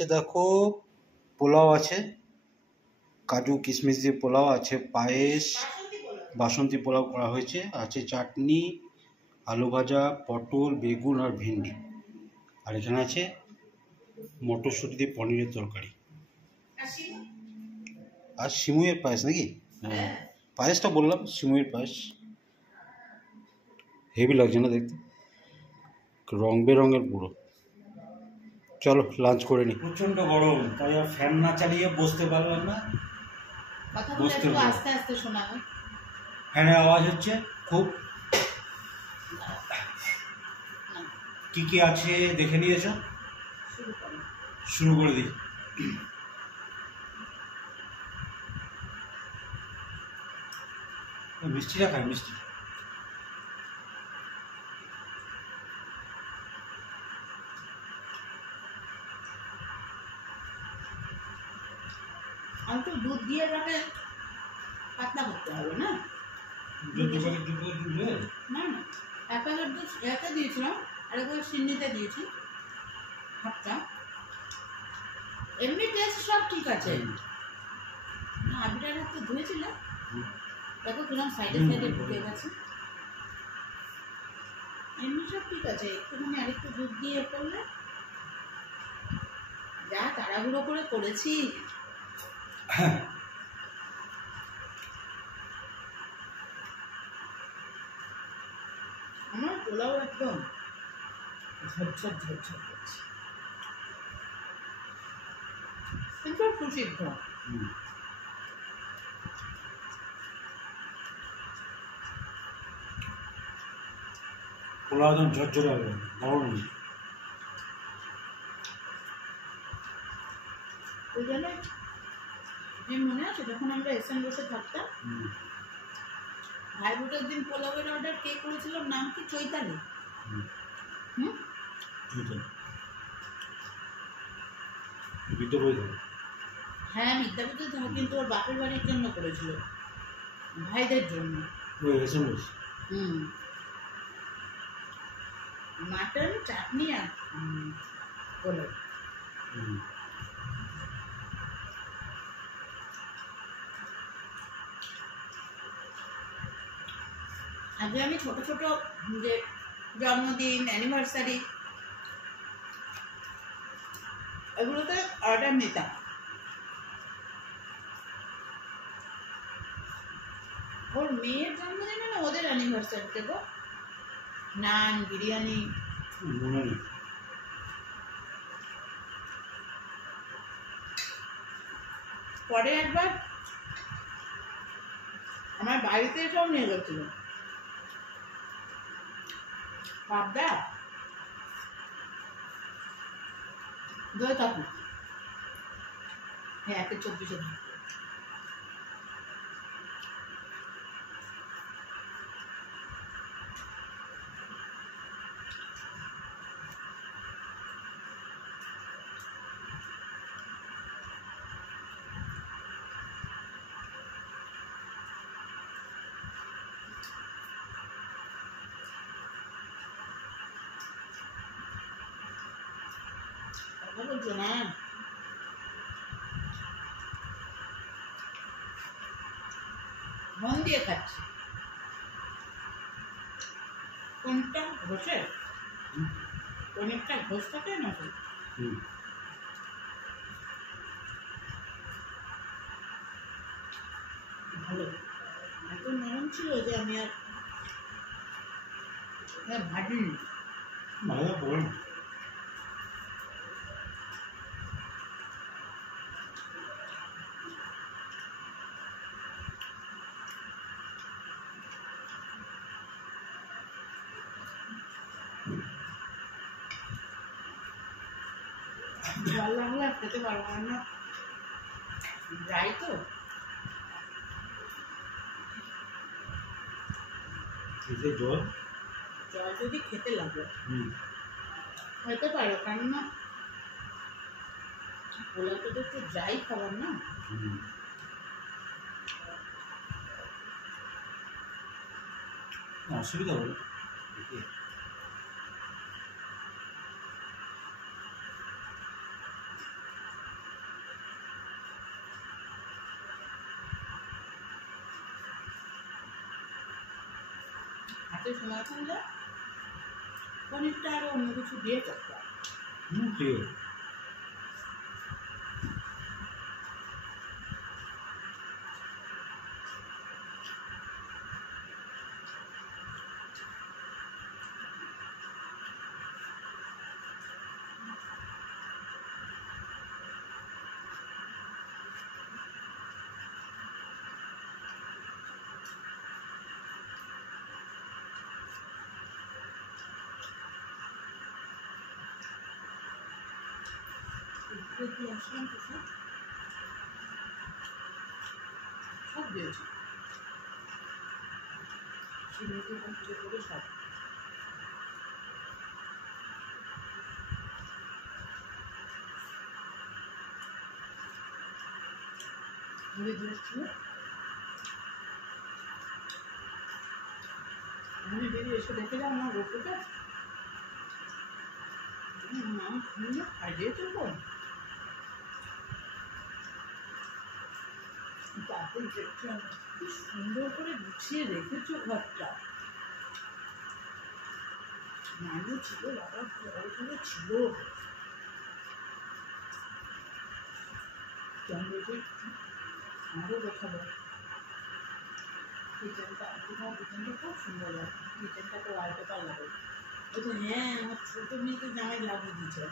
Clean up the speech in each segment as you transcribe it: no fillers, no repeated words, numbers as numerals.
আছে দেখো, পোলাও আছে, কাজু কিশমিশ দিয়ে পোলাও আছে, পায়েস, বাসন্তী পোলাও করা হয়েছে, আছে চাটনি, আলু ভাজা, পটল, বেগুন আর ভেন্ডি। আর এখানে আছে মটরশুঁটি দিয়ে পনিরের তরকারি আর সিমুইয়ের পায়েস নাকি? হ্যাঁ, পায়েসটা বললাম, সিমুইয়ের পায়েস। হেভি লাগছে না দেখতে, রং বেরঙের পুরো। চলো লাঞ্চ করে নি। প্রচন্ড গরম, তাই আর ফ্যান না চালিয়ে বসতে পারলাম না। বসতে আস্তে আস্তে শোনাবে, ফ্যানের আওয়াজ হচ্ছে খুব। কি কি আছে দেখে নিয়েছ? শুরু করে দিই। মিষ্টিটা খাই, মিষ্টি। আমি তো দুধ দিয়ে রাখে পাতলা করতে হবে না? দুধ না না, এক প্যাকেট দুধ এতে দিয়েছিলাম, আর একবার চিনিতে দিয়েছি হাফটা। এমনি টেস্ট সব ঠিক আছে। না আবিটার হাত তো ধুয়েছিল, দেখো কিরকম সাইডে সাইডে ঢুকে গেছে। এমনি সব ঠিক আছে, একটুখানি আরেকটু দুধ দিয়ে করলে। যা তাড়াহুড়ো করে করেছি। আমার পোলাও একদম ঝরঝর ঝরঝর করছে, কিন্তু সুসিদ্ধ। পোলাও একদম ঝরঝরে হবে, দারুণ। ওই জন্য মনে আছে যখন আমরা এসএন বসে থাকতাম, ভাই বোটার দিন পোলাওয়ের অর্ডার কে করেছিল, নাম কি? চৈতালি। হ্যাঁ বিদ্যাপতি ধর, কিন্তু ওর বাপের বাড়ির জন্য করেছিল, ভাইদের জন্য। মাটন, চাটনি আর পোলাও। আগে আমি ছোট ছোট যে জন্মদিন, অ্যানিভার্সারি, এগুলোতে অর্ডার নিতাম। ওর মেয়ের জন্মদিনে না ওদের অ্যানিভার্সারিতে গো, নান, বিরিয়ানি। পরে একবার আমার বাড়িতে এসেও নিয়ে গেছিল পাবদা, দই কাকু। হ্যাঁ, 1-24 টাকা। বলছো না, মন দিয়ে খাচ্ছি। কোনটা ঘষে, অনেকটা ঘষ থাকে না তো। ভালো, এত নরম ছিল যে আমি আর ভাবিনি। ভালো বল। জল লাগলে আর খেতে পারবো না, যাই তো। জল জল যদি খেতে লাগে খেতে পারো, কেননা পোলাওটা তো একটু ড্রাই খাবার না। অসুবিধা হবে। হাতে সময় থাকলে পনিরটা আরও অন্য কিছু দিয়ে করতে হয়। ঠিক আছে। দিয়ে আসলাম তো সব দিয়েছি চিনিতে পুজো করে সব মুড়ি দিয়েছিল। আমি বেরিয়ে এসে দেখে যাও আমার গল্পটা মা শুনলে খাইয়ে চলবো তারপর দেখলাম কি সুন্দর করে গুছিয়ে রেখেছো ঘরটা। মানুষ ছিল বাবা বড় ছিল চন্দ্রকে আরও দেখাবো কিচেনটা। তোমার কিচেনটা খুব সুন্দর লাগে, কিচেনটাকে ওয়ালপেপার লাগে। বলছে হ্যাঁ আমার ছোটো মেয়েকে জামাই লাগিয়ে দিয়েছে,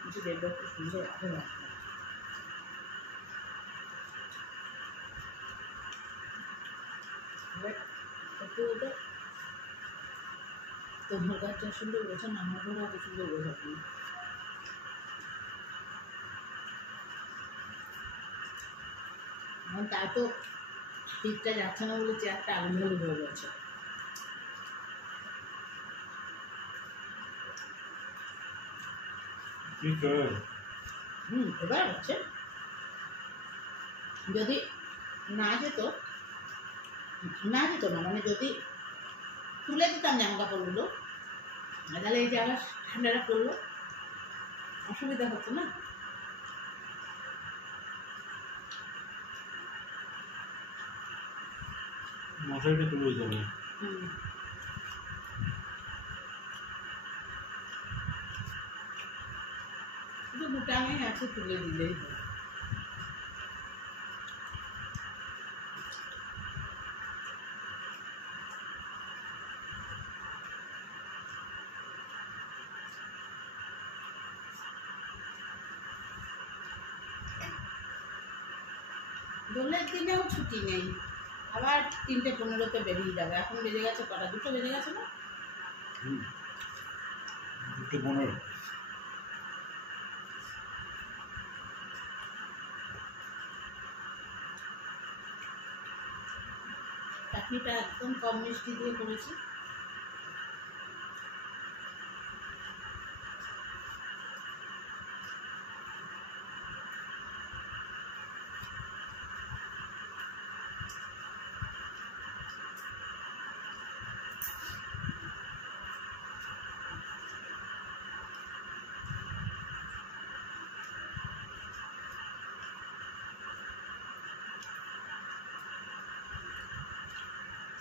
বলছি দেখবে খুব সুন্দর ভালো লাগবে। তোমার কাছে সুন্দর বোঝান আমার ঘরে অত সুন্দর বোঝাবি। তার তো শীতটা যাচ্ছে না বলে চেয়ারটা আলু হয়ে গেছে। এবার হচ্ছে যদি না যেত না মানে যদি তুলে দিতাম জামা কাপড়গুলো তাহলে এই যে আবার ঠান্ডাটা পড়লো অসুবিধা হতো না। মশারিটা তুলে যাবে। শুধু বুটামে আছে তুলে দিলেই হয়। দোলের দিনেও ছুটি নেই, আবার 3:15-তে বেরিয়ে যাবে। এখন বেজে গেছে কটা, 2টো বেজে গেছে না? 2:15। চাটনিটা একদম কম মিষ্টি দিয়ে করেছি।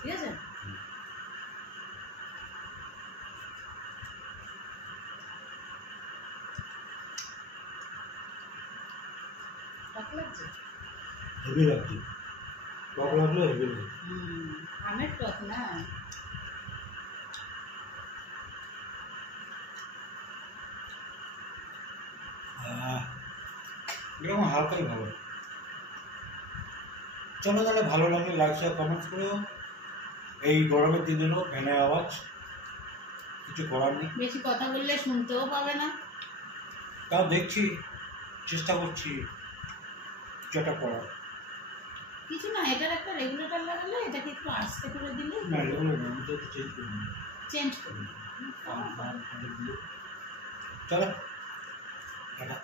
ঠিক আছে, টক লাগছে, হেভি লাগছে, টক লাগলো হেভি লাগছে। আমের টক না, এরকম হালকাই ভালো। চলো তাহলে, ভালো লাগলে লাইক শেয়ার কমেন্টস করো। এই গরমের দিনেরও ফ্যানের আওয়াজ, কিছু করার নেই। বেশি কথা বললে শুনতেও পাবে না, তাও দেখছি, চেষ্টা করছি যেটা করার। কিছু না, এটার একটা রেগুলেটর লাগালে এটাকে একটু আস্তে করে দিলে না রেগুলেটর আমি তো চেঞ্জ করি, চেঞ্জ করে চলো টাটা।